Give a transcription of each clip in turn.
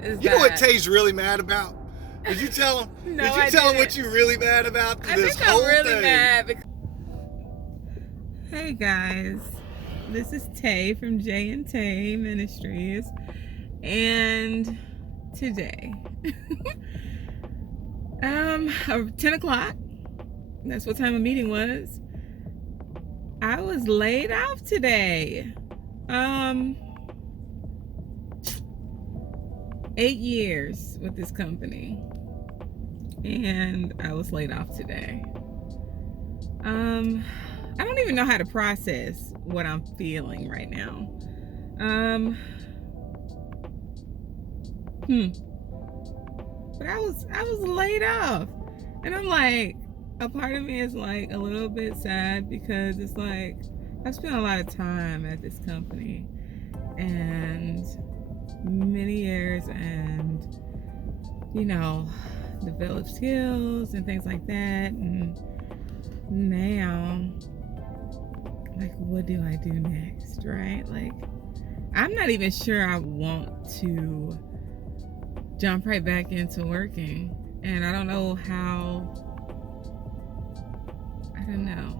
It's You know what bad. Tay's really mad about? Did you tell him? No, Did you I tell him didn't. what you're really mad about through I this think whole I'm really thing? mad because... Hey guys, this is Tay from J and Tay Ministries, and today, 10 o'clock. That's what time the meeting was. I was laid off today. 8 years with this company, and I was laid off today. I don't even know how to process what I'm feeling right now. But I was laid off, and I'm like, a part of me is like a little bit sad because it's like I've spent a lot of time at this company and many years, and developed skills and things like that, and now, like, what do I do next, right? Like, I'm not even sure I want to jump right back into working, and I don't know how. I don't know.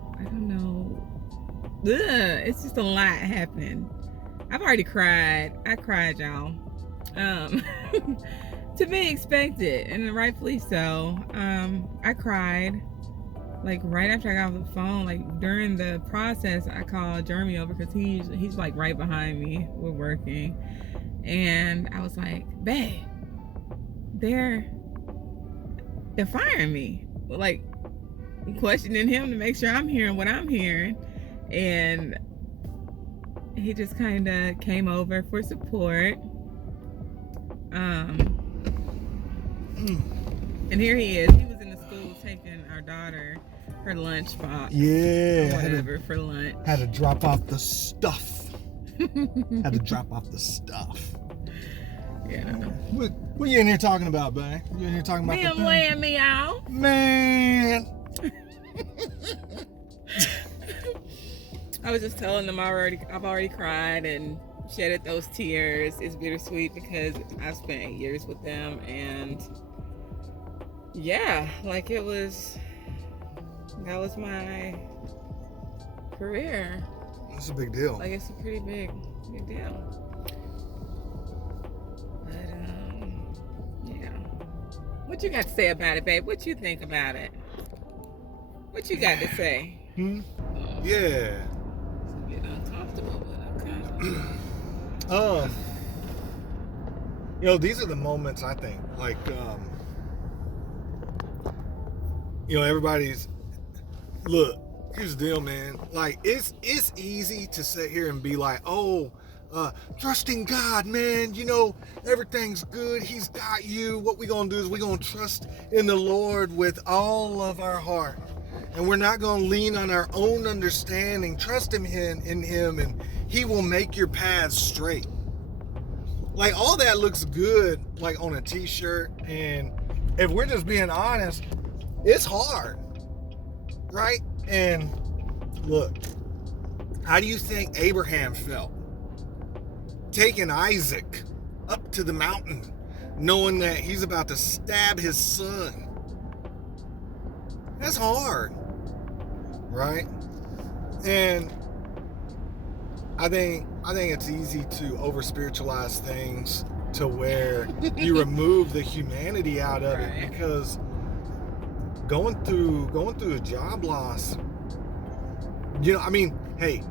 Ugh, it's just a lot happening. I've already cried. I cried, y'all. To be expected, and rightfully so. I cried, like, right after I got off the phone. Like, during the process, I called Jeremy over because he's like right behind me. We're working, and I was like, babe, they're firing me. Like, questioning him to make sure I'm hearing what I'm hearing, and he just kind of came over for support. And here he is. He was in the school taking our daughter her lunch box. Yeah, or whatever for lunch. Had to drop off the stuff. Had to drop off the stuff. Yeah. What you in here talking about, babe? You in here talking about Him laying me out. Man. I was just telling them I've already cried and shedded those tears. It's bittersweet because I spent 8 years with them, and yeah, like that was my career. It's a big deal. Like, it's a pretty big deal. But yeah. What you got to say about it, babe? What you think about it? What you got to say? Yeah. It's a bit uncomfortable, but okay. These are the moments, I think, like, everybody's, look, here's the deal, man. Like, it's easy to sit here and be like, trust in God, man. Everything's good. He's got you. What we gonna do is we gonna trust in the Lord with all of our heart. And we're not gonna lean on our own understanding. Trust in him, and he will make your paths straight. Like, all that looks good, like, on a t-shirt. And if we're just being honest, it's hard, right? And look, how do you think Abraham felt taking Isaac up to the mountain, knowing that he's about to stab his son? That's hard, right? And I think it's easy to over spiritualize things to where you remove the humanity out of it, because going through a job loss, hey,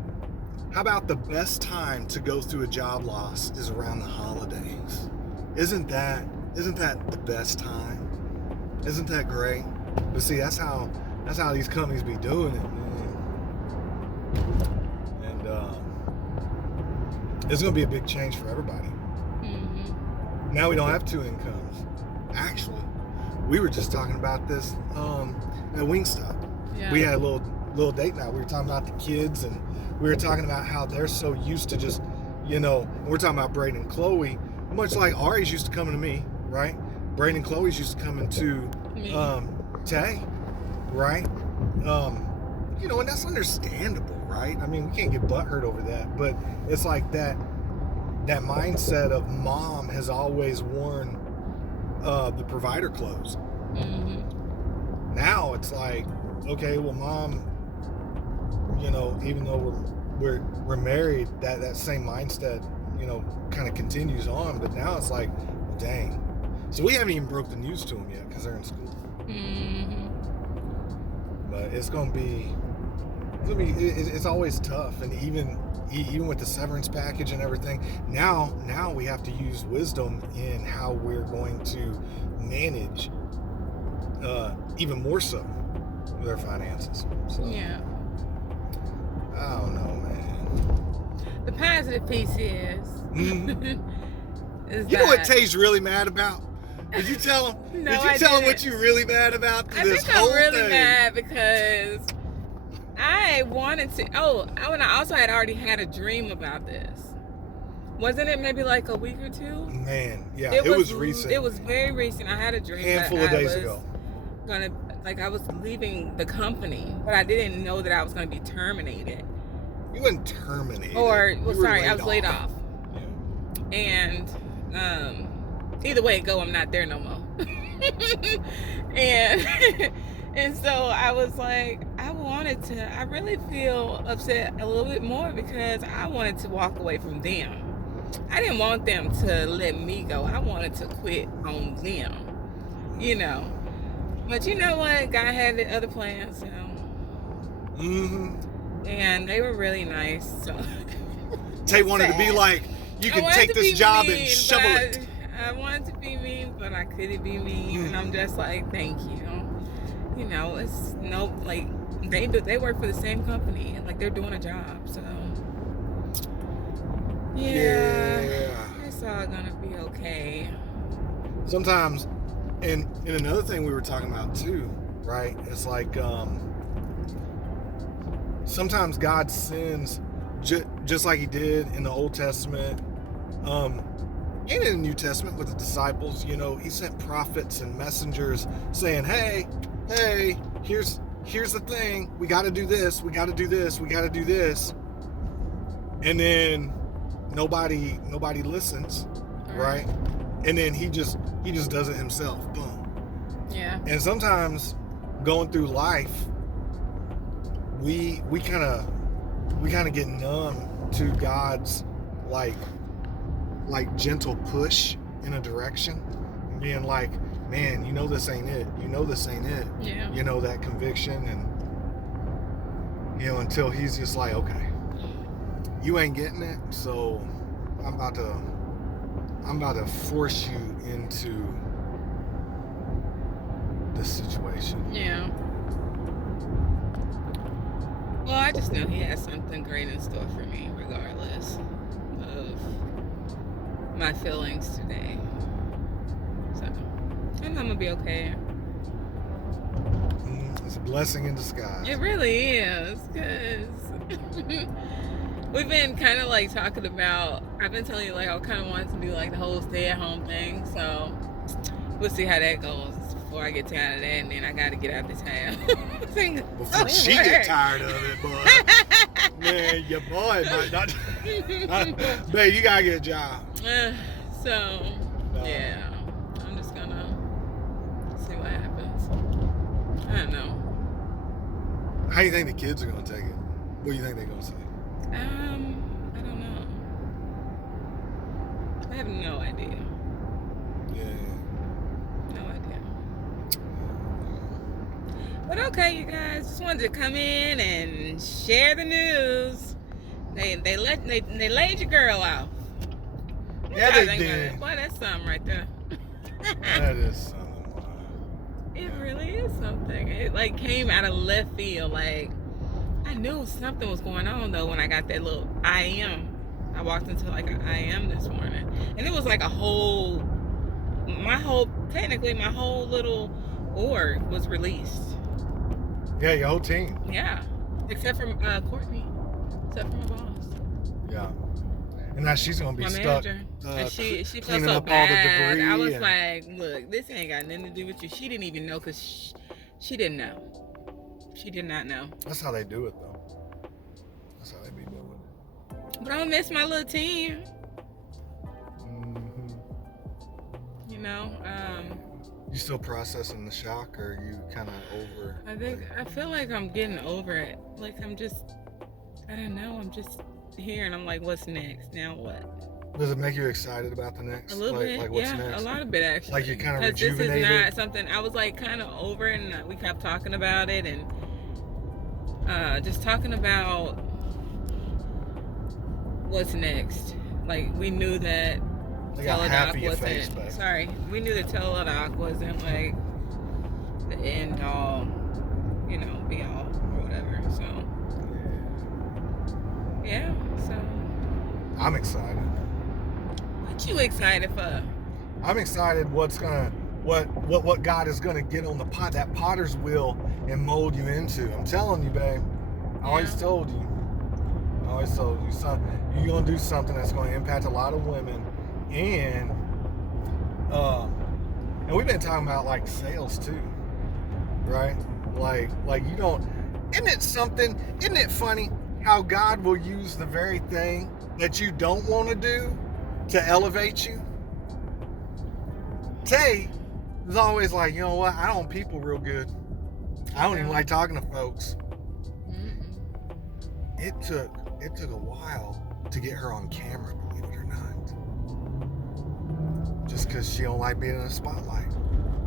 how about the best time to go through a job loss is around the holidays? Isn't that the best time? Isn't that great? But see, that's how these companies be doing it, man. And it's gonna be a big change for everybody. Mm-hmm. Now we don't have two incomes. Actually, we were just talking about this at Wingstop. Yeah. We had a little date night. We were talking about the kids, and we were talking about how they're so used to just, we're talking about Braden and Chloe, much like Ari's used to coming to me, right? Braden and Chloe's used to coming to Tay, right? And that's understandable, right? I mean, we can't get butthurt over that, but it's like that that mindset of mom has always worn the provider clothes. Mm-hmm. Now it's like, okay, well, mom, you know, even though we're married, that same mindset, you know, kind of continues on. But now it's like, dang. So we haven't even broke the news to them yet because they're in school. Mm-hmm. But it's always tough, and even with the severance package and everything, now we have to use wisdom in how we're going to manage even more so their finances. So Yeah. I don't know, man. The positive piece is, Mhm. is You know what that- Tay's really mad about? Did you tell him? No, Did you I tell him didn't. what you're really mad about? I This think whole I'm really thing. mad because I wanted to. I also had already had a dream about this. Wasn't it maybe like a week or two? Man, yeah, it was recent. It was very recent. I had a dream. Handful that of days I was ago. I was leaving the company, but I didn't know that I was gonna be terminated. You weren't terminated. Or, You well, were sorry, I was laid off. Yeah. And either way it go, I'm not there no more. and and so I was like, I really feel upset a little bit more because I wanted to walk away from them. I didn't want them to let me go. I wanted to quit on them, you know. But you know what? God had the other plans, so. Mm-hmm. And they were really nice. So. Tay wanted to be like, you can take this job and shovel it. I wanted to be mean, but I couldn't be mean, and I'm just like, thank you. You know, it's no like they work for the same company, and like they're doing a job, so yeah. It's all gonna be okay. Sometimes, and another thing we were talking about too, right? It's like sometimes God sends just like He did in the Old Testament. And in the New Testament with the disciples, you know, He sent prophets and messengers saying, hey, here's the thing. We got to do this. We got to do this. We got to do this. And then nobody listens, right? And then he just does it himself. Boom. Yeah. And sometimes going through life, we kind of get numb to God's like gentle push in a direction, and being like, man, you know this ain't it. You know this ain't it. Yeah. You know, that conviction, and you know, until He's just like, okay, you ain't getting it, so I'm about to force you into this situation. Yeah. Well, I just know He has something great in store for me, regardless of my feelings today. So, I know I'm gonna be okay. It's a blessing in disguise. It really is, because we've been kind of like talking about, I've been telling you like I kind of wanted to do like the whole stay-at-home thing, so we'll see how that goes before I get tired of that, and then I gotta get out this house. Before she get tired of it, boy. Man, your boy might not. Babe, you gotta get a job. So, yeah, I'm just gonna see what happens. I don't know. How do you think the kids are gonna take it? What do you think they're gonna say? I don't know. I have no idea. Yeah. No idea. But okay, you guys, just wanted to come in and share the news. They laid your girl off. Yeah, they did. Boy, that's something right there. That is something. It really is something. It like came out of left field. Like I knew something was going on though when I got that little IM. I walked into like an IM this morning, and it was like my whole little org was released. Yeah, your whole team. Yeah, except for Courtney, except for my boss. Yeah. And now she's gonna be My stuck. manager. And she felt cleaning so up all the bad. debris. I was and- like, look, this ain't got nothing to do with you. She didn't even know because she didn't know. She did not know. That's how they do it, though. That's how they be doing it. But I don't miss my little team. you know. You still processing the shock, or are you kind of over? I feel like I'm getting over it. Like I don't know. I'm just here, and I'm like, what's next? Now what? Does it make you excited about the next? A little bit, like what's yeah, next? a lot of bit actually. Like you're kind of Because this is rejuvenated. not something I was like kind of over it, and we kept talking about it, and just talking about what's next. Like we knew that They got half of Teladoc your face wasn't. back. Sorry, we knew that Teladoc wasn't like the end all, you know, be all or whatever. So yeah, so I'm excited. what you excited for? I'm excited what God is gonna get on that potter's wheel and mold you into. I'm telling you, babe. I always told you. Son, you're gonna do something that's gonna impact a lot of women, and we've been talking about like sales too, right? Like you don't. Isn't it funny how God will use the very thing that you don't want to do to elevate you? Tay is always like, you know what? I don't people real good. I don't even like talking to folks. It took a while to get her on camera, believe it or not. Just because she don't like being in the spotlight.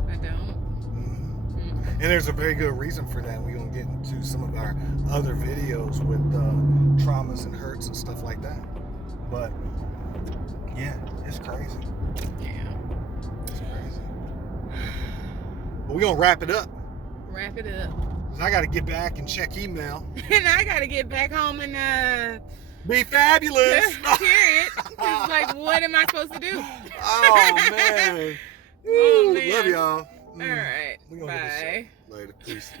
I don't. And there's a very good reason for that. We're gonna get into some of our other videos with traumas and hurts and stuff like that. But yeah, it's crazy. Yeah. It's crazy. But we're gonna wrap it up. Wrap it up. 'Cause I gotta get back and check email. And I gotta get back home and Be fabulous. period. It's like, what am I supposed to do? Oh man. Oh, Woo, man. love y'all. All right. We gonna hit this Bye. shit later. Peace.